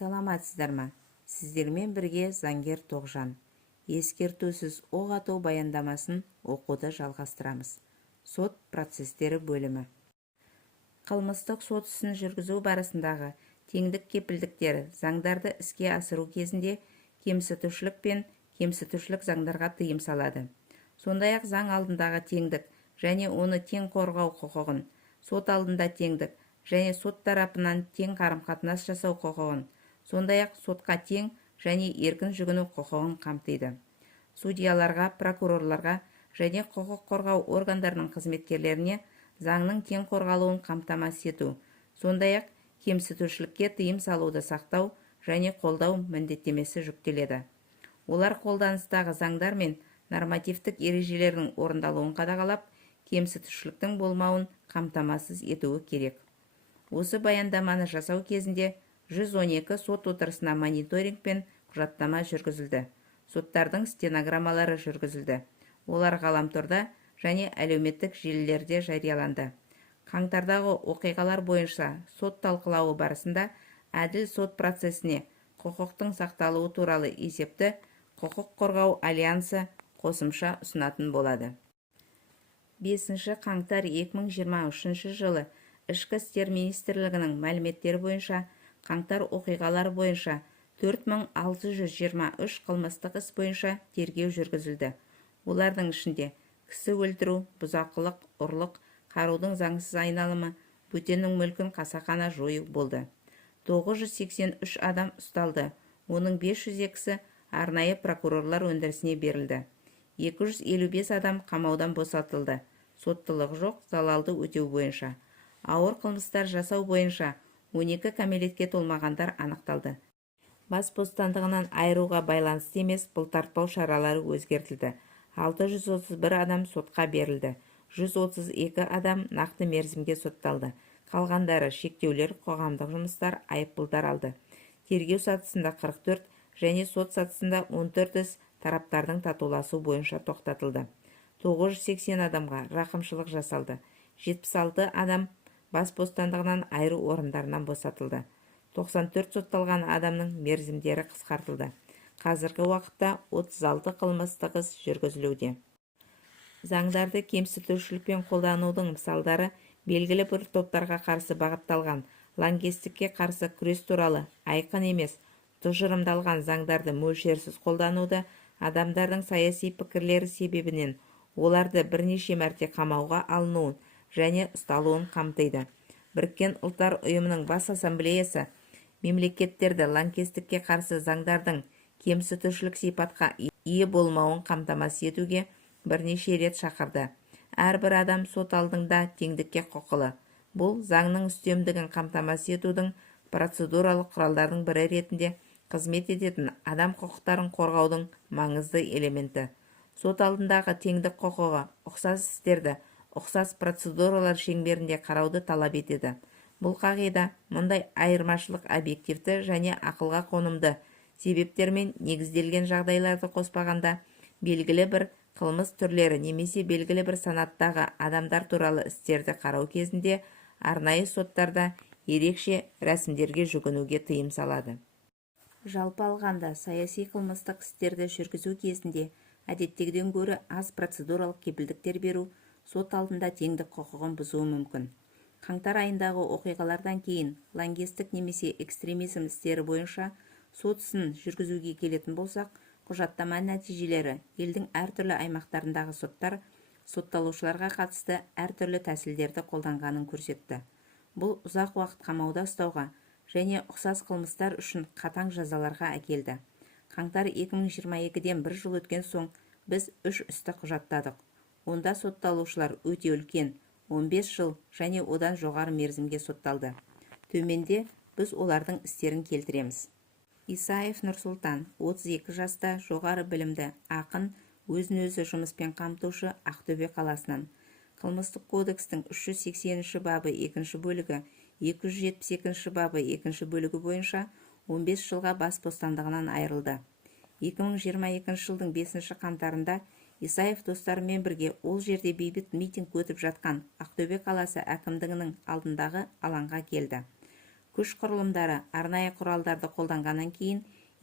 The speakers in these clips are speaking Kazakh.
Саламатсыздар ма? Сіздермен бірге заңгер Тоғжан. Ескертусіз оқ ату баяндамасын оқуды жалғастырамыз. Сот процестері бөлімі. Қылмыстық сот ісін жүргізу барысындағы теңдік кепілдіктері заңдарды іске асыру кезінде кемсітушілік пен кемсітушілік заңдарға тыйым салады. Сондай-ақ заң алдындағы теңдік және оны тең қорғау құқығын, сот алдында теңдік және сот тарапынан тең қарым-қатынас жасау құқығын, сондай-ақ сотқа тең және еркін жүгіну құқығын қамтиды. Судьяларға, прокурорларға және құқық қорғау органдарының қызметкерлеріне заңның тең қорғалуын қамтамасыз ету, сондай-ақ кемсітушілікке тыйым салуды сақтау және қолдау міндеттемесі жүктеледі. Олар қолданыстағы заңдар мен нормативтік ережелердің орындалуын қадағалап, кемсітушіліктің болмауын қамтамасыз етуі керек. Осы баяндаманы жасау кезінде 112 сот отырысына мониторинг пен құжаттама жүргізілді. Соттардың стенограммалары жүргізілді. Олар ғаламторда және әлеуметтік желілерде жарияланды. Қаңтардағы оқиғалар бойынша сот талқылауы барысында әділ сот процесіне құқықтың сақталуы туралы есепті құқық қорғау альянсы қосымша ұсынатын болады. 5 қаңтар 2023 жылы Ішкі істер министрлігінің мәліметтері бойынша қаңтар оқиғалар бойынша 4623 қылмыстық іс бойынша тергеу жүргізілді. Олардың ішінде кісі өлтіру, бұзақылық, ұрлық, қарудың заңсыз айналымы, бөтеннің мүлкін қасақана жою болды. 983 адам ұсталды. Оның 502-сі арнайы прокурорлар өндірісіне берілді. 255 адам қамаудан босатылды. Соттылық жоқ, залалды өтеу бойынша. Ауыр қылмыстар жасау бойынша 12 кәмелетке толмағандар анықталды. Бас бостандығынан айыруға байланысты емес бұлтартпау шаралары өзгертілді. 631 адам сотқа берілді. 132 адам нақты мерзімге сотталды. Қалғандары шектеулер, қоғамдық жұмыстар, айыппұлдар алды. Тергеу сатысында 44 және сот сатысында 14 іс тараптардың татуласу бойынша тоқтатылды. 980 адамға рақымшылық жасалды. 76 адам бас бостандығынан айыру орындарынан босатылды. 94 сотталған адамның мерзімдері қысқартылды. Қазіргі уақытта 36 қылмыстық іс жүргізілуде. Заңдарды кемсітушілікпен қолданудың мысалдары белгілі бір топтарға қарсы бағытталған лаңкестікке қарсы күрес туралы айқын емес, тұжырымдалған заңдарды мөлшерсіз қолдануды, адамдардың саяси пікірлері себебінен оларды бірнеше мәрте қамауға алынуын және ұсталуын қамтиды. Біріккен ұлттар ұйымының бас ассамблеясы мемлекеттерді лаңкестікке қарсы заңдардың кемсітушілік сипатқа ие болмауын қамтамасыз етуге бірнеше рет шақырды. Әрбір адам сот алдында теңдікке құқылы. Бұл заңның үстемдігін қамтамасыз етудің процедуралық құралдардың бірі ретінде қызмет ететін адам құқықтарын қорғаудың маңызды элементі. Сот алдындағы теңдік құқығы ұқсас істерді ұқсас процедуралар шеңберінде қарауды талап етеді. Бұл қағида мұндай айырмашылық объективті және ақылға қонымды себептермен негізделген жағдайларды қоспағанда белгілі бір қылмыс түрлері немесе белгілі бір санаттағы адамдар туралы істерді қарау кезінде арнайы соттарда ерекше рәсімдерге жүгінуге тыйым салады. Жалпы алғанда саяси қылмыстық істерді жүргізу кезінде әдеттегіден гөрі аз процедуралық кепілдіктер беру сот алдында теңдік құқығын бұзуы мүмкін. Қаңтар айындағы оқиғалардан кейін лаңкестік немесе экстремизм істері бойынша сот ісін жүргізуге келетін болсақ, құжаттама нәтижелері елдің әртүрлі аймақтарындағы соттар сотталушыларға қатысты әртүрлі тәсілдерді қолданғанын көрсетті. Бұл ұзақ уақыт қамауда ұстауға және ұқсас қылмыстар үшін қатаң жазаларға әкелді. Қаңтар 2022-ден бір жыл өткен соң біз 3 істі құжаттадық. Онда сотталушылар өте үлкен, 15 жыл және одан жоғары мерзімге сотталды. Төменде біз олардың істерін келтіреміз. Исаев Нұрсұлтан, 32 жаста, жоғары білімді, ақын, өзін-өзі жұмыспен қамтушы, Ақтөбе қаласынан. Қылмыстық кодекстің 380 бабы 2 бөлігі, 272 бабы 2 бөлігі бойынша 15 жылға бас бостандығынан айырылды. 2022 жылдың 5 қаңтарында Исаев достарымен бірге ол жерде бейбіт митинг өтіп жатқан Ақтөбе қаласы әкімдігінің алдындағы алаңға келді. күш құрылымдары арнайы құралдарды қолданғаннан кейін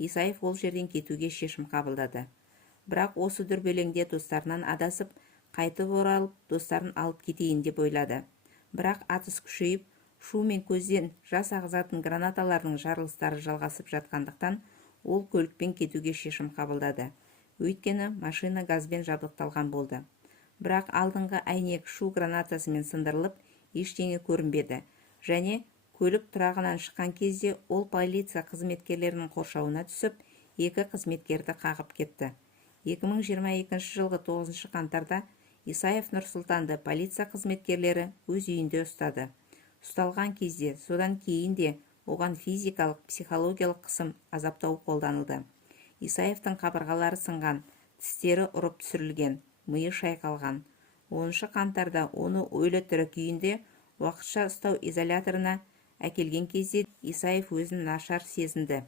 Исаев ол жерден кетуге шешім қабылдады. Бірақ осы дүрбелеңде достарынан адасып, қайтып оралып, достарын алып кетейін деп ойлады. Бірақ атыс күшейіп, шу мен көзден жас ағызатын гранаталардың жарылыстары жалғасып жатқандықтан, ол көлікпен кетуге шешім қабылдады. Өйткені машина газбен жабдықталған болды. Бірақ алдыңғы әйнек шу гранатасымен сындырылып, ештеңе көрінбеді. Және көлік тұрағынан шыққан кезде ол полиция қызметкерлерінің қоршауына түсіп, екі қызметкерді қағып кетті. 2022 жылғы 9 қаңтарда Исаев Нұрсұлтанды полиция қызметкерлері өз үйінде ұстады. Ұсталған кезде, содан кейін де оған физикалық, психологиялық қысым, азаптау қолданылды. Исаевтың қабырғалары сынған, тістері ұрып түсірілген, миы шайқалған. 10 қаңтарда оны өлі тірі күйінде уақытша ұстау изоляторына әкелген кезде Исаев өзін нашар сезінді.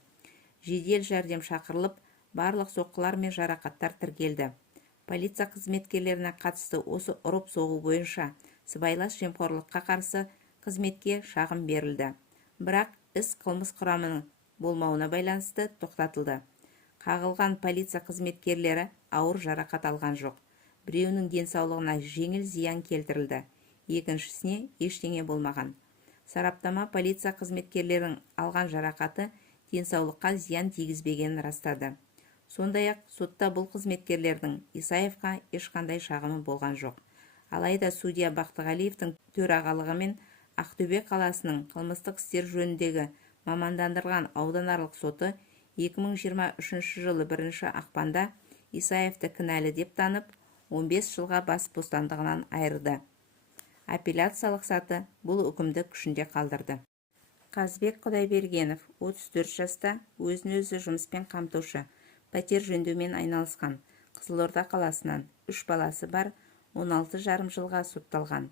Жедел жәрдем шақырылып, барлық соққылар мен жарақаттар тіркелді. Полиция қызметкерлеріне қатысты осы ұрып-соғу бойынша сыбайлас жемқорлыққа қарсы қызметке шағым берілді. Бірақ іс қылмыс құрамының болмауына байланысты тоқтатылды. Қағылған полиция қызметкерлері ауыр жарақат алған жоқ. Біреуінің денсаулығына жеңіл зиян келтірілді. Екіншісіне ештеңе болмаған. Сараптама полиция қызметкерлерінің алған жарақаты денсаулыққа зиян тигізбегенін растады. Сондай-ақ сотта бұл қызметкерлердің Исаевқа ешқандай шағымы болған жоқ. Алайда судья Бақтығалиевтің төрағалығымен Ақтөбе қаласының қылмыстық істер жөніндегі мамандандырылған ауданаралық соты 2023 жылы 1 ақпанда Исаевты кінәлі деп танып, 15 жылға бас бостандығынан айырды. Апелляциялық саты бұл үкімді күшінде қалдырды. Қазбек Құдайбергенов, 34 жаста, өзін-өзі жұмыспен қамтушы, пәтер жөндеумен айналысқан. Қызылорда қаласынан 3 баласы бар, 16 жарым жылға сотталған.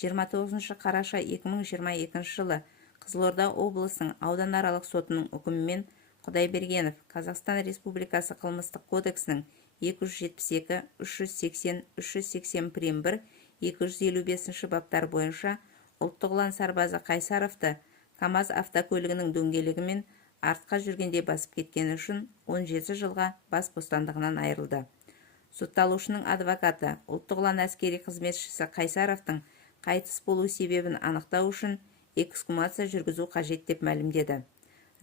29 қараша 2022 жылы Қызылорда облысының ауданаралық сотының үкімімен Құдайбергенов Қазақстан Республикасы қылмыстық кодексінің 272, 380, 380 прим. 1, 255 баптар бойынша ұлттық ұлан сарбазы Қайсаровты КамАЗ автокөлігінің дөңгелегімен артқа жүргенде басып кеткені үшін 17 жылға бас бостандығынан айырылды. Сотталушының адвокаты ұлттық ұлан әскери қызметшісі Қайсаровтың қайтыс болу себебін анықтау үшін эксгумация жүргізу қажет деп мәлімдеді.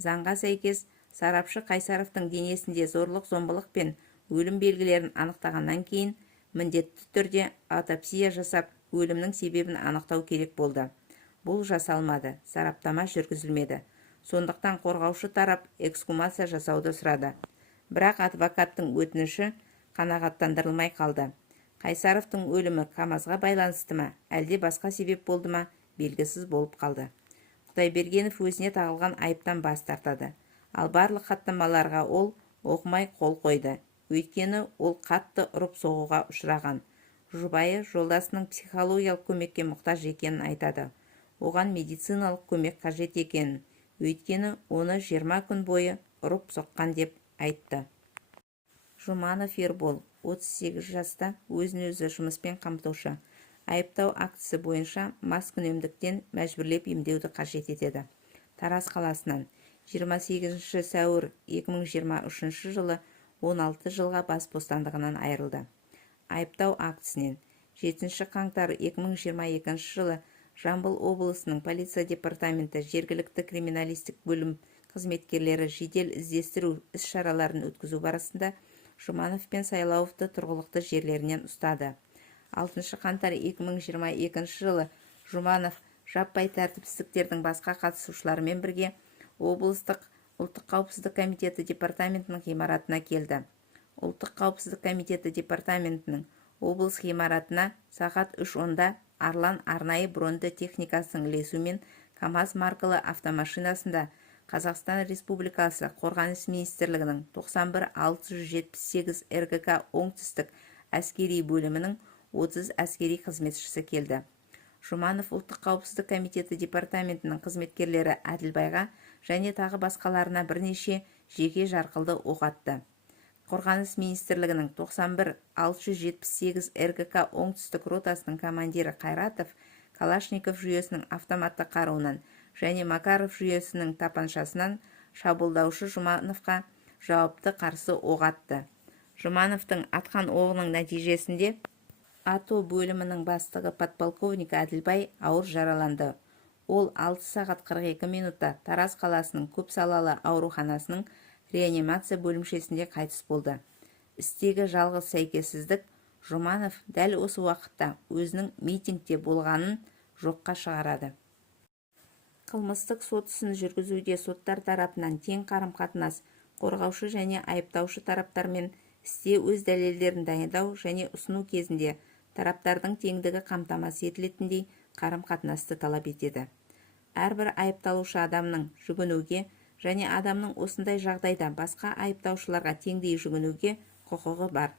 Заңға сәйкес, сарапшы Қайсаровтың денесінде зорлық-зомбылық пен өлім белгілерін анықтағаннан кейін міндетті түрде аутопсия жасап, өлімнің себебін анықтау керек болды. Бұл жасалмады, сараптама жүргізілмеді. Сондықтан қорғаушы тарап эксгумация жасауды сұрады. Бірақ адвокаттың өтініші қанағаттандырылмай қалды. Қайсаровтың өлімі КамАЗға байланысты ма, әлде басқа себеп болды ма, белгісіз болып қалды. Құдайбергенов өзіне тағылған айыптан бас тартады. Ал барлық хаттамаларға ол оқымай қол қойды. Өйткені ол қатты ұрып-соғуға ұшыраған. Жұбайы жолдасының психологиялық көмекке мұқтаж екенін айтады. Оған медициналық көмек қажет екенін, өйткені оны 20 күн бойы ұрып-соққан деп айтты. Жұманов Ербол, 38 жаста, өзін-өзі жұмыспен қамтушы. Айыптау актісі бойынша маскүнемдіктен мәжбүрлеп емдеуді қажет етеді. Тараз қаласынан 28 сәуір 2023 жылы 16 жылға бас бостандығынан айырылды. Айыптау актісінен 7 қаңтар 2022 жылы Жамбыл облысының полиция департаменті жергілікті криминалистік бөлім қызметкерлері жедел іздестіру іс-шараларын өткізу барысында Жұманов пен Сайлауовты тұрғылықты жерлерінен ұстады. 6 қаңтар 2022 жылы Жұманов жаппай тәртіпсіздіктердің басқа қатысушыларымен бірге облыстық Ұлттық қауіпсіздік комитеті департаментінің ғимаратына келді. Ұлттық қауіпсіздік комитеті департаментінің облыс ғимаратына сағат 3:10-да Арлан арнайы бронды техникасының ілесуімен КамАЗ маркалы автомашинасында Қазақстан Республикасы Қорғаныс министрлігінің 91-678 РГК оңтүстік әскери бөлімінің 30 әскери қызметшісі келді. Жұманов ұлттық қауіпсіздік комитеті департаментінің қызметкерлері Әділбайға және тағы басқаларына бірнеше жеке жарқылды оқ атты. Қорғаныс министрлігінің 91-678 РГК оңтүстік ротасының командирі Қайратов Калашников жүйесінің автоматты қаруынан және Макаров жүйесінің тапаншасынан шабуылдаушы Жұмановқа жауапты қарсы оқ атты. Жұмановтың атқан оғының нәтижесінде АТО бөлімінің бастығы подполковник Әділбай ауыр жараланды. Ол 6 сағат 42 минутта Тараз қаласының көпсалалы ауруханасының реанимация бөлімшесінде қайтыс болды. Істегі жалғыз сәйкессіздік Жұманов дәл осы уақытта өзінің митингте болғанын жоққа шығарады. Қылмыстық сот ісін жүргізуде соттар тарапынан тең қарым-қатынас, қорғаушы және айыптаушы тараптармен істе өз дәлелдерін дайындау және ұсыну кезінде тараптардың теңдігі қамтамасыз етілетіндей қарым-қатынасты талап етеді. Әрбір айыпталушы адамның жүгінуге және адамның осындай жағдайда басқа айыптаушыларға теңдей жүгінуге құқығы бар.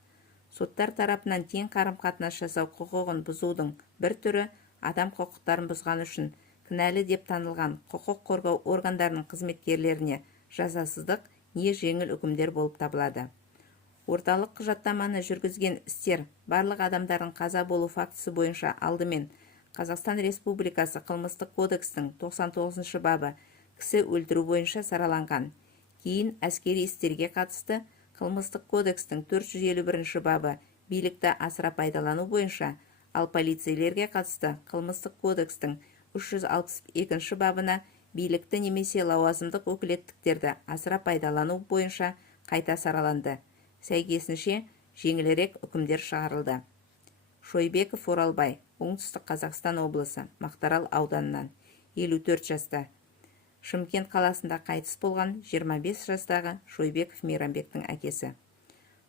Соттар тарапынан тең қарым-қатынас жасау құқығын бұзудың бір түрі адам құқықтарын бұзған үшін кінәлі деп танылған құқық қорғау органдарының қызметкерлеріне жазасыздық не жеңіл үкімдер болып табылады. Орталық құжаттаманы жүргізген істер барлық адамдардың қаза болу фактісі бойынша алдымен Қазақстан Республикасы қылмыстық кодекстің 99 бабы кісі өлтіру бойынша сараланған. Кейін әскери істерге қатысты қылмыстық кодекстің 451 бабы билікті асыра пайдалану бойынша, ал полицейлерге қатысты қылмыстық кодекстің 362 бабына билікті немесе лауазымдық өкілеттіктерді асыра пайдалану бойынша қайта сараланды. Сәйкесінше жеңілірек үкімдер шығарылды. Шойбеков Оралбай, Оңтүстік Қазақстан облысы, Мақтарал ауданынан, 54 жаста. Шымкент қаласында қайтыс болған 25 жастағы Шойбеков Мейрамбектің әкесі.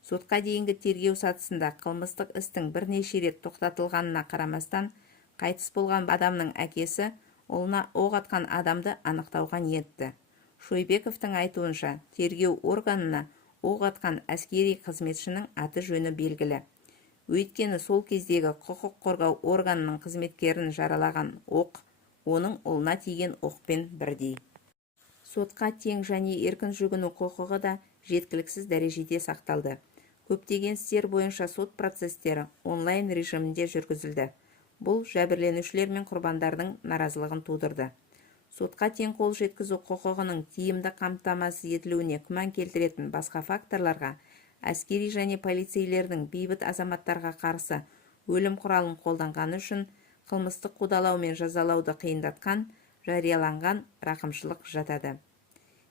Сотқа дейінгі тергеу сатысында қылмыстық істің бірнеше рет тоқтатылғанына қарамастан, қайтыс болған адамның әкесі ұлына оқ атқан адамды анықтауға ниетті. Шойбековтың айтуынша, тергеу органына оқ атқан әскери қызметшінің аты жөні белгілі. Өйткені сол кездегі құқық қорғау органының қызметкерін жаралаған оқ оның ұлына тиген оқпен бірдей. Сотқа тең және еркін жүгіну құқығы да жеткіліксіз дәрежеде сақталды. Көптеген істер бойынша сот процестері онлайн режимінде жүргізілді. Бұл жәбірленушілер мен құрбандардың наразылығын тудырды. Сотқа тең қол жеткізу құқығының тиімді қамтамасыз етілуіне күмән келтіретін басқа факторларға әскери және полицейлердің бейбіт азаматтарға қарсы өлім құралын қолданғаны үшін қылмыстық қудалау мен жазалауды қиындатқан жарияланған рақымшылық жатады.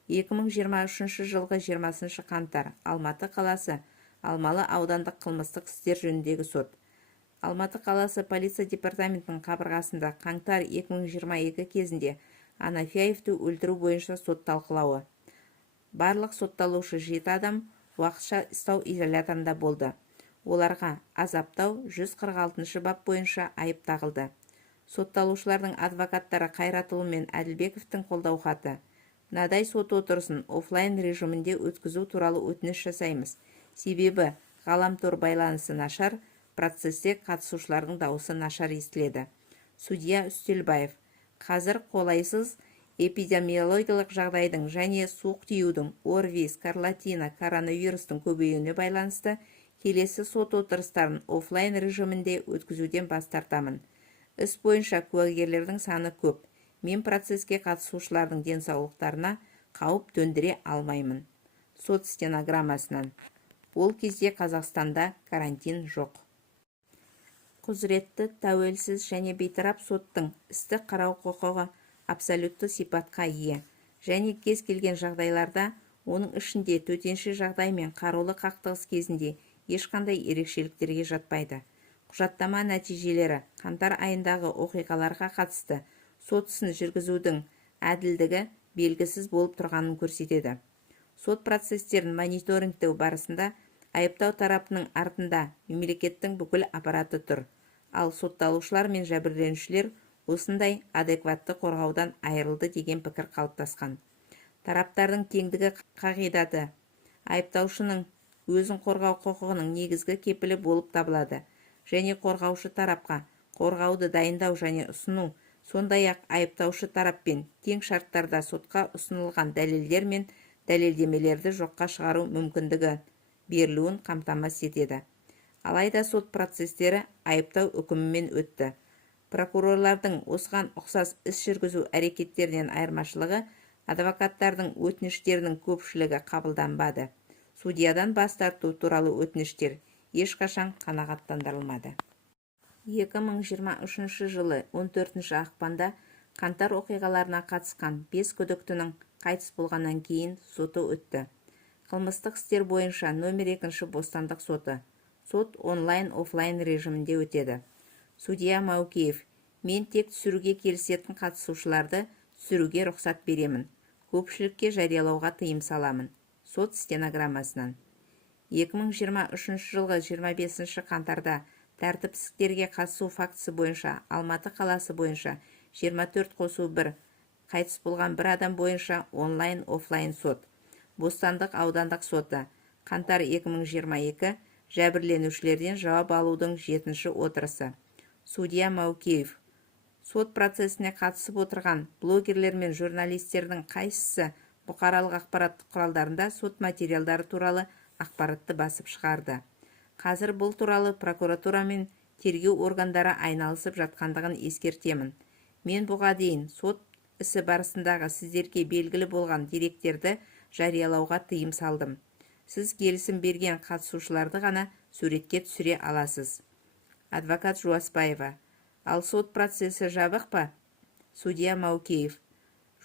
2023 жылғы 20 қаңтар Алматы қаласы Алмалы аудандық қылмыстық істер жөніндегі сот. Алматы қаласы полиция департаментінің қабырғасында қаңтар 2022 кезінде Анафьяевты өлтіру бойынша сот талқылауы. Барлық сотталушы 7 адам уақытша ұстау изоляторында болды. Оларға азаптау 146 бап бойынша айып тағылды. Сотталушылардың адвокаттары Қайратұлы мен Әділбековтің қолдау хаты. Мынадай сот отырысын офлайн режимінде өткізу туралы өтініш жасаймыз. Себебі ғаламтор байланысы нашар, процесте қатысушылардың дауысы нашар естіледі. Судья Үстелбаев: қазір қолайсыз эпидемиологиялық жағдайдың және суық тиюдің, ОРВИ, скарлатина, коронавирустың көбеюіне байланысты келесі сот отырыстарын офлайн режимінде өткізуден бас тартамын. Іс бойынша куәгерлердің саны көп. Мен процеске қатысушылардың денсаулықтарына қауіп төндіре алмаймын. Сот стенограммасынан. Ол кезде Қазақстанда карантин жоқ. Құзыретті, тәуелсіз және бейтарап соттың істі қарау құқығы абсолютті сипатқа ие, және кез келген жағдайларда, оның ішінде төтенше жағдай мен қарулы қақтығыс кезінде ешқандай ерекшеліктерге жатпайды. Құжаттама нәтижелері қаңтар айындағы оқиғаларға қатысты сот ісін жүргізудің әділдігі белгісіз болып тұрғанын көрсетеді. Сот процестерін мониторингтеу барысында айыптау тарапының артында мемлекеттің бүкіл аппараты тұр, ал сотталушылар мен жәбірленушілер осындай адекватты қорғаудан айырылды деген пікір қалыптасқан. Тараптардың теңдігі қағидаты айыптаушының өзін қорғау құқығының негізгі кепілі болып табылады, және қорғаушы тарапқа қорғауды дайындау және ұсыну, сондай-ақ айыптаушы тараппен тең шарттарда сотқа ұсынылған дәлелдер мен дәлелдемелерді жоққа шығару мүмкіндігі берілуін қамтамасыз етеді. Алайда сот процестері айыптау үкімімен өтті. Прокурорлардың осыған ұқсас іс жүргізу әрекеттерінен айырмашылығы, адвокаттардың өтініштерінің көпшілігі қабылданбады. Судьядан бас тарту туралы өтініштер ешқашан қанағаттандырылмады. 2023 жылы 14 ақпанда қаңтар оқиғаларына қатысқан 5 күдіктінің қайтыс болғаннан кейін соты өтті. Қылмыстық істер бойынша номер 2 бостандық соты. Сот онлайн-офлайн режимінде өтеді. Судья Маукеев: мен тек түсіруге келісетін қатысушыларды түсіруге рұқсат беремін. Көпшілікке жариялауға тыйым саламын. Сот стенограммасынан. 2023 жылғы 25 қаңтарда тәртіпсіздіктерге қатысу фактісі бойынша Алматы қаласы бойынша 24 қосу 1 қайтыс болған бір адам бойынша онлайн-офлайн сот. Бостандық аудандық соты. Қаңтар 2022 жәбірленушілерден жауап алудың 7-ші отырысы. Судья Маукеев: сот процесіне қатысып отырған блогерлер мен журналистердің қайсысы бұқаралық ақпараттық құралдарында сот материалдары туралы ақпаратты басып шығарды. Қазір бұл туралы прокуратура мен тергеу органдары айналысып жатқандығын ескертемін. Мен бұға дейін сот ісі барысындағы сіздерге белгілі болған деректерді жариялауға тыйым салдым. Сіз келісім берген қатысушыларды ғана суретке түсіре аласыз. Адвокат Жуаспаева: ал сот процесі жабық па? Судья Маукеев: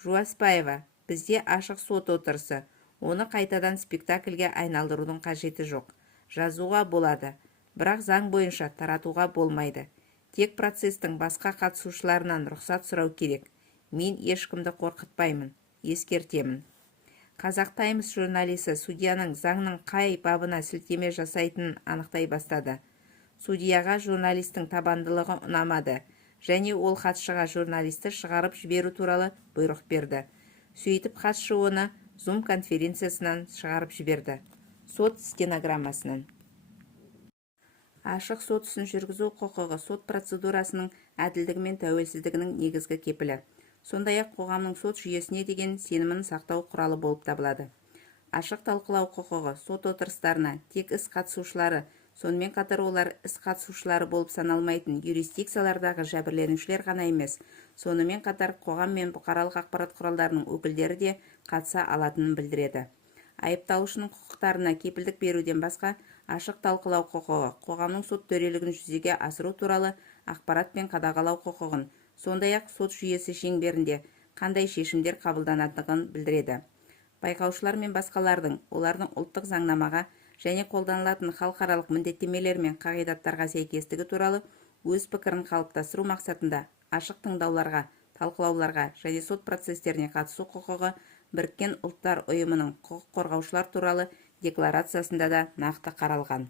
Жуаспаева: бізде ашық сот отырысы. Оны қайтадан спектакльге айналдырудың қажеті жоқ. Жазуға болады, бірақ заң бойынша таратуға болмайды. Тек процестің басқа қатысушыларынан рұқсат сұрау керек. Мен ешкімді қорқытпаймын, ескертемін. Қазақ Таймс журналисі судьяның заңның қай бабына сілтеме жасайтынын анықтай бастады. Судьяға журналистің табандылығы ұнамады, және ол хатшыға журналисті шығарып жіберу туралы бұйрық берді. Сөйтіп хатшы оны Zoom конференциясынан шығарып жіберді. Сот стенограммасынан. Ашық сот ісін жүргізу құқығы сот процедурасының әділдігі мен тәуелсіздігінің негізгі кепілі. Сондай-ақ қоғамның сот жүйесіне деген сенімін сақтау құралы болып табылады. Ашық талқылау құқығы сот отырыстарына тек іс қатысушылары, сонымен қатар олар іс қатысушылары болып саналмайтын юрисдикциялардағы жәбірленушілер ғана емес, сонымен қатар қоғам мен бұқаралық ақпарат құралдарының өкілдері де қатыса алатынын білдіреді. Айыпталушының құқықтарына кепілдік беруден басқа, ашық талқылау құқығы қоғамның сот төрелігін жүзеге асыру туралы ақпаратпен қадағалау құқығын, сондай-ақ сот жүйесі шеңберінде қандай шешімдер қабылданатындығын білдіреді. Байқаушылар мен басқалардың олардың ұлттық заңнамаға және қолданылатын халықаралық міндеттемелер мен қағидаттарға сәйкестігі туралы өз пікірін қалыптастыру мақсатында ашық тыңдауларға, талқылауларға және сот процестеріне қатысу құқығы Біріккен ұлттар ұйымының құқық қорғаушылар туралы декларациясында да нақты қаралған.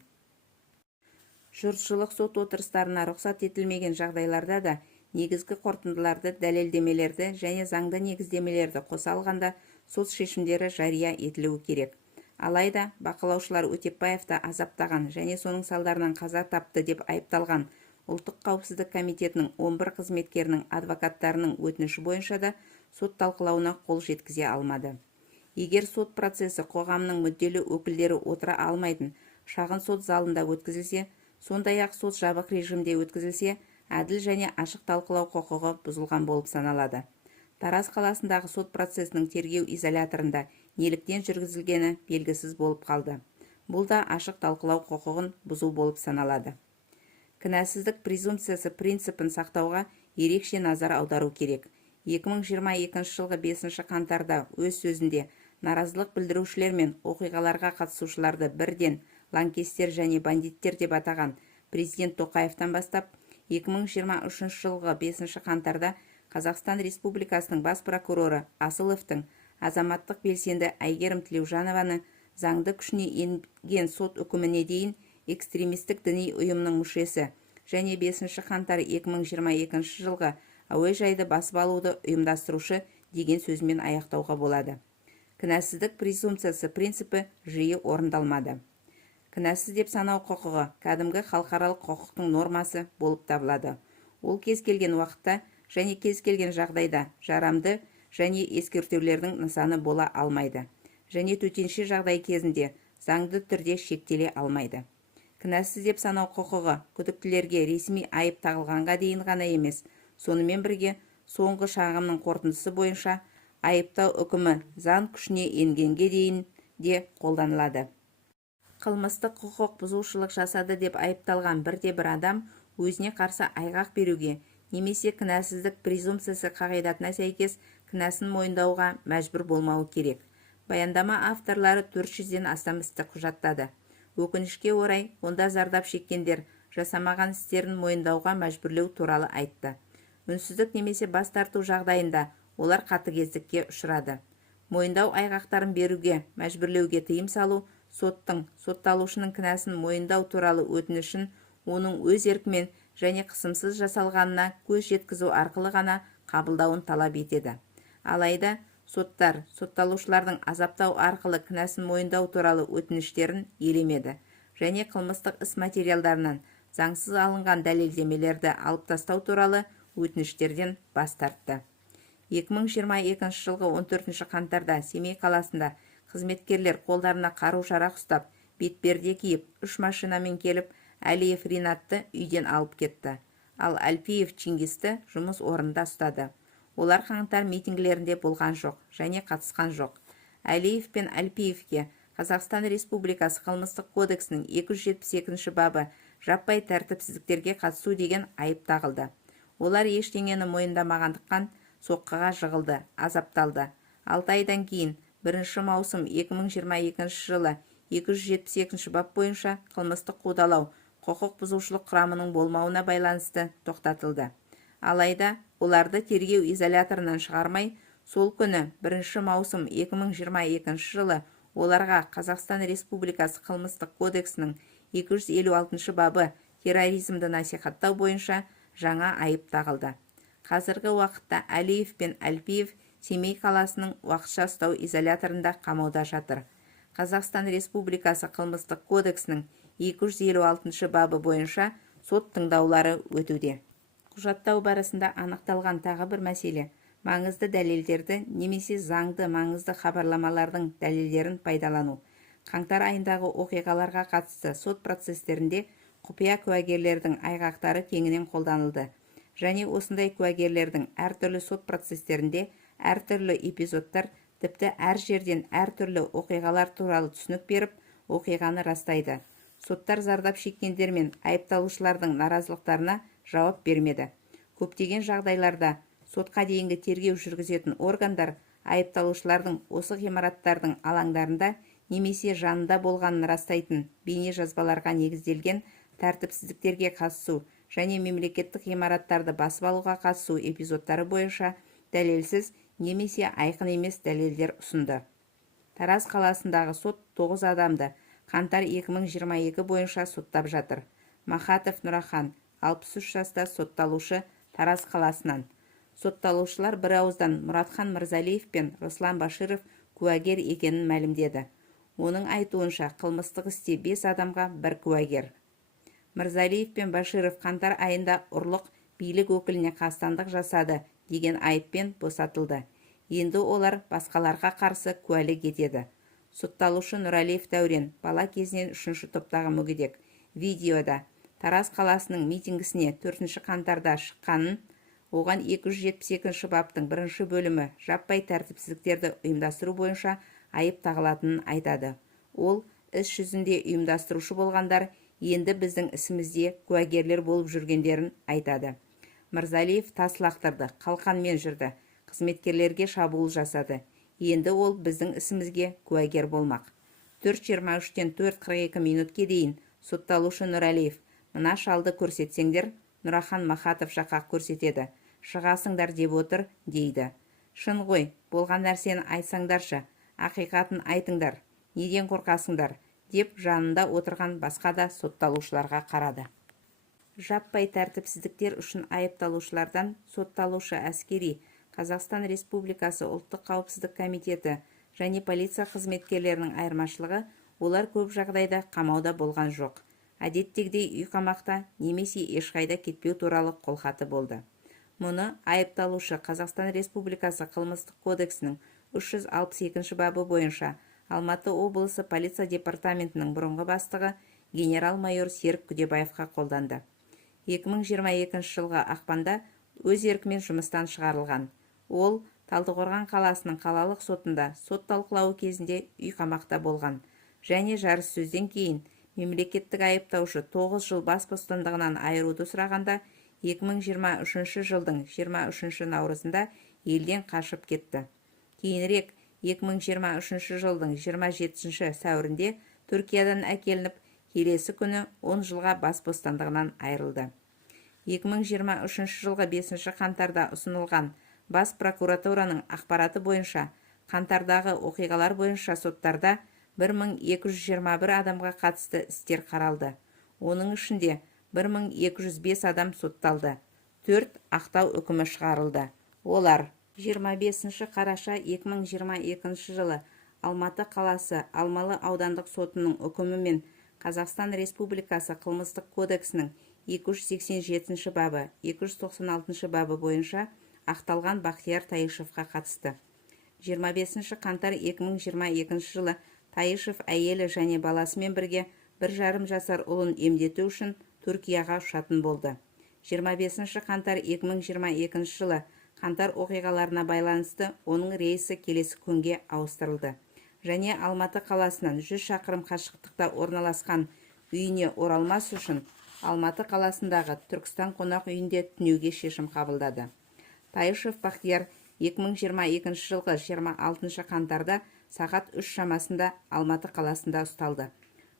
Жұртшылық сот отырыстарына рұқсат етілмеген жағдайларда да негізгі қорытындыларды, дәлелдемелерді және заңды негіздемелерді қоса алғанда сот шешімдері жария етілуі керек. Алайда бақылаушылар Өтепбаевты азаптаған және соның салдарынан қаза тапты деп айыпталған Ұлттық қауіпсіздік комитетінің 11 қызметкерінің адвокаттарының өтініші бойынша да сот талқылауына қол жеткізе алмады. Егер сот процесі қоғамның мүдделі өкілдері отыра алмайтын шағын сот залында өткізілсе, сондай-ақ сот жабық режимде өткізілсе, әділ және ашық талқылау құқығы бұзылған болып саналады. Тараз қаласындағы сот процесінің тергеу изоляторында неліктен жүргізілгені белгісіз болып қалды. Бұл да ашық талқылау құқығын бұзу болып саналады. Кінәсіздік презумпциясы принципін сақтауға ерекше назар аудару керек. 2022 жылғы 5 қаңтарда өз сөзінде наразылық білдірушілер мен оқиғаларға қатысушыларды бірден лаңкестер және бандиттер деп атаған президент Тоқаевтан бастап, 2023 жылғы 5 қаңтарда Қазақстан Республикасының бас прокуроры Асыловтың азаматтық белсенді Әйгерім Тілеужанованы заңды күшіне енген сот үкіміне дейін экстремистік діни ұйымның мүшесі және 5 қаңтар 2022 жылғы әуежайды басып алуды ұйымдастырушы деген сөзмен аяқтауға болады. Кінәсіздік презумпциясы принципі жиі орындалмады. Кінәсіз деп санау құқығы кәдімгі халықаралық құқықтың нормасы болып табылады. Ол кез келген уақытта және кез келген жағдайда жарамды және ескертулердің нысаны бола алмайды. Және төтенше жағдай кезінде заңды түрде шектеле алмайды. кінәсіз деп санау құқығы күдіктілерге ресми айып тағылғанға дейін ғана емес, сонымен бірге соңғы шағымның қорытындысы бойынша айыптау үкімі заң күшіне енгенге дейін де қолданылады. Қылмыстық құқық бұзушылық жасады деп айыпталған бірде-бір адам өзіне қарсы айғақ беруге немесе кінәсіздік презумпциясы қағидатына сәйкес кінәсін мойындауға мәжбүр болмауы керек. Баяндама авторлары 400-ден астам істі құжаттады. Өкінішке орай, онда зардап шеккендер жасамаған істерін мойындауға мәжбүрлеу туралы айтты. Үнсіздік немесе бас тарту жағдайында олар қатыгездікке ұшырады. Мойындау айғақтарын беруге мәжбүрлеуге тыйым салу соттың сотталушының кінәсін мойындау туралы өтінішін оның өз еркімен және қысымсыз жасалғанына көз жеткізу арқылы ғана қабылдауын талап етеді. Алайда соттар сотталушылардың азаптау арқылы кінәсін мойындау туралы өтініштерін елемеді және қылмыстық іс материалдарынан заңсыз алынған дәлелдемелерді алып тастау туралы өтініштерден бас тартты. 2022 жылғы 14 қаңтарда Семей қаласында қызметкерлер қолдарына қару-жарақ ұстап, бетперде киіп, 3 машинамен келіп, Әлиев Ринатты үйден алып кетті. Ал Әлпиев Чингисті жұмыс орнында ұстады. Олар қаңтар митингілерінде болған жоқ және қатысқан жоқ. Әлиев пен Әлпиевке Қазақстан Республикасы қылмыстық кодексінің 272 бабы жаппай тәртіпсіздіктерге қатысу деген айып тағылды. Олар ештеңені мойындамағандықтан соққыға жығылды, азапталды. 6 айдан кейін 1 маусым 2022 жылы 272 бап бойынша қылмыстық қудалау құқық бұзушылық құрамының болмауына байланысты тоқтатылды. Алайда оларды тергеу изоляторынан шығармай, сол күні 1 маусым 2022 жылы оларға Қазақстан Республикасы қылмыстық кодексінің 256 бабы терроризмді насихаттау бойынша жаңа айып тағылды. Қазіргі уақытта Әлиев пен Әлпиев Семей қаласының уақытша ұстау изоляторында қамауда жатыр. Қазақстан Республикасы қылмыстық кодексінің 256 бабы бойынша сот тыңдаулары өтуде. Құжаттау барысында анықталған тағы бір мәселе – маңызды дәлелдерді немесе заңды маңызды хабарламалардың дәлелдерін пайдалану. Қаңтар айындағы оқиғаларға қатысты сот процестерінде құпия куәгерлердің айғақтары кеңінен қолданылды. Және осындай куәгерлердің әртүрлі сот процестерінде әртүрлі эпизодтар, тіпті әр жерден әртүрлі оқиғалар туралы түсінік беріп, оқиғаны растайды. Соттар зардап шеккендер мен айыпталушылардың наразылықтарына жауап бермеді. Көптеген жағдайларда сотқа дейінгі тергеу жүргізетін органдар айыпталушылардың осы ғимараттардың алаңдарында немесе жанында болғанын растайтын бейне жазбаларға негізделген тәртіпсіздіктерге қатысу және мемлекеттік ғимараттарды басып алуға қатысу эпизодтары бойынша дәлелсіз немесе айқын емес дәлелдер ұсынды. Тараз қаласындағы сот 9 адамды қаңтар 2022 бойынша соттап жатыр. Махатов Нұрахан, 63 жаста сотталушы, Тараз қаласынан. Сотталушылар бір ауыздан Мұратхан Мырзалиев пен Руслан Баширов куәгер екенін мәлімдеді. Оның айтуынша қылмыстық істе 5 адамға бір куәгер. Мырзалиев пен Баширов қаңтар айында ұрлық билік өкіліне қастандық жасады деген айыппен босатылды. Енді олар басқаларға қарсы куәлік етеді. Сотталушы Нұралиев Дәурен бала кезінен 3-ші топтағы мүгедек. Видеода Тараз қаласының митингісіне 4 қаңтарда шыққанын, оған 272 баптың 1 бөлімі жаппай тәртіпсіздіктерді ұйымдастыру бойынша айып тағылатынын айтады. Ол, іс жүзінде ұйымдастырушы болғандар енді біздің ісімізде куәгерлер болып жүргендерін айтады. Мырзалиев тас лақтырды, қалқанмен жүрді, қызметкерлерге шабуыл жасады. Енді ол біздің ісімізге куәгер болмақ. 4:23-тен 4:42 минутке дейін сотталушы Нұралиев, мына шалды көрсетсеңдер, Нұрахан Махатов жаққа көрсетеді. Шығасыңдар деп отыр, дейді. Шын ғой, болған нәрсені айтсаңдаршы, ақиқатын айтыңдар, неден қорқасыңдар, деп жанында отырған басқа да сотталушыларға қарады. Жаппай тәртіпсіздіктер үшін айыпталушылардан сотталушы әскери, Қазақстан Республикасы ұлттық қауіпсіздік комитеті және полиция қызметкерлерінің айырмашылығы, олар көп жағдайда қамауда болған жоқ. Әдеттегідей үй қамақта немесе ешқайда кетпеу туралы қолхаты болды. Мұны айыпталушы Қазақстан Республикасы қылмыстық кодексінің 362 бабы бойынша Алматы облысы полиция департаментінің бұрынғы бастығы генерал-майор Серік Күдебаевқа қолданды. 2022 жылғы ақпанда өз еркімен жұмыстан шығарылған. Ол Талдықорған қаласының қалалық сотында сот талқылауы кезінде үйқамақта болған және жарыссөзден кейін мемлекеттік айыптаушы 9 жыл бас бостандығынан айыруды сұрағанда 2023 жылдың 23 наурызында елден қашып кетті. Кейінірек 2023 жылдың 27 сәуірінде Түркиядан әкелініп, келесі күні 10 жылға бас бостандығынан айырылды. 2023 жылғы 5 қаңтарда ұсынылған бас прокуратураның ақпараты бойынша қаңтардағы оқиғалар бойынша соттарда 1221 адамға қатысты істер қаралды. Оның ішінде 1205 адам сотталды. 4 ақтау үкімі шығарылды. Олар 25 қараша 2022 жылы Алматы қаласы Алмалы аудандық сотының үкімімен Қазақстан Республикасы қылмыстық кодексінің 287 бабы, 296 бабы бойынша ақталған Бақтияр Тайышевқа қатысты. 25 қаңтар 2022 жылы Тайышев әйелі және баласымен бірге 1,5 жасар ұлын емдету үшін Түркияға ұшатын болды. 25 қаңтар 2022 жылы қаңтар оқиғаларына байланысты оның рейсі келесі күнге ауыстырылды және Алматы қаласынан 100 шақырым қашықтықта орналасқан үйіне оралмас үшін Алматы қаласындағы Түркістан қонақ үйінде түнеуге шешім қабылдады. Тайышев Бақтияр 2022 жылғы 26 қаңтарда сағат 3 шамасында Алматы қаласында ұсталды.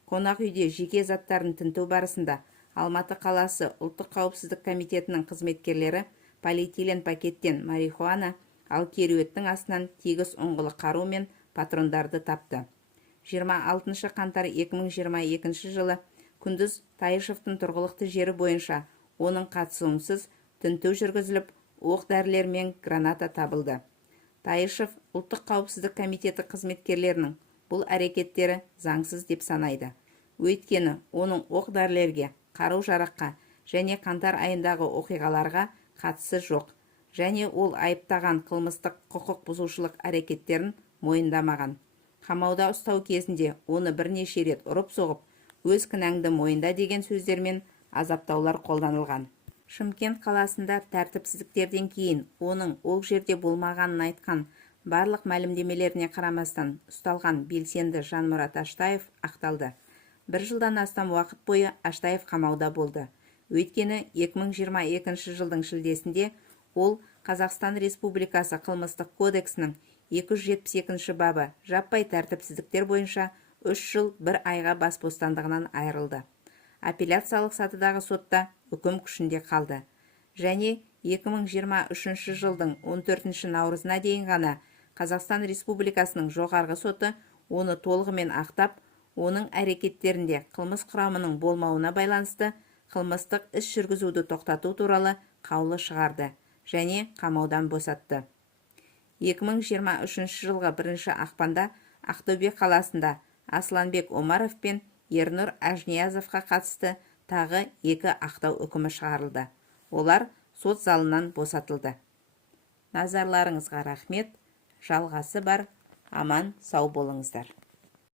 Қонақ үйде жеке заттарын тінту барысында Алматы қаласы ұлттық қауіпсіздік комитетінің қызметкерлері полиэтилен пакеттен марихуана, ал кереуеттің астынан тегіс ұңғылы қару мен патрондарды тапты. 26 қаңтар 2022 жылы күндіз Тайышевтың тұрғылықты жері бойынша оның қатысуынсыз тінту жүргізіліп, оқ-дәрілер мен граната табылды. Тайышев ұлттық қауіпсіздік комитеті қызметкерлерінің бұл әрекеттері заңсыз деп санайды. Өйткені оның оқ-дәрілерге, қару-жараққа және қаңтар айындағы оқиғаларға қатысы жоқ және ол айыптаған қылмыстық құқық бұзушылық әрекеттерін мойындамаған. Қамауда ұстау кезінде оны бірнеше рет ұрып-соғып, өз кінәңді мойында деген сөздермен азаптаулар қолданылған. Шымкент қаласында тәртіпсіздіктерден кейін оның ол жерде болмағанын айтқан барлық мәлімдемелеріне қарамастан ұсталған белсенді Жанмұрат Аштаев ақталды. 1 жылдан астам уақыт бойы Аштаев қамауда болды. Өйткені 2022 жылдың шілдесінде ол Қазақстан Республикасы қылмыстық кодексінің 272 бабы жаппай тәртіпсіздіктер бойынша 3 жыл 1 айға бас бостандығынан айырылды. Апелляциялық сатыдағы сотта үкім күшінде қалды және 2023 жылдың 14 наурызына дейін ғана Қазақстан Республикасының жоғарғы соты оны толығымен ақтап, оның әрекеттерінде қылмыс құрамының болмауына байланысты қылмыстық іс жүргізуді тоқтату туралы қаулы шығарды және қамаудан босатты. 2023 жылғы 1 ақпанда Ақтөбе қаласында Асланбек Омаров пен Ернұр Ажниязовқа қатысты тағы 2 ақтау үкімі шығарылды. Олар сот залынан босатылды. Назарларыңызға рахмет. Жалғасы бар. Аман сау болыңыздар.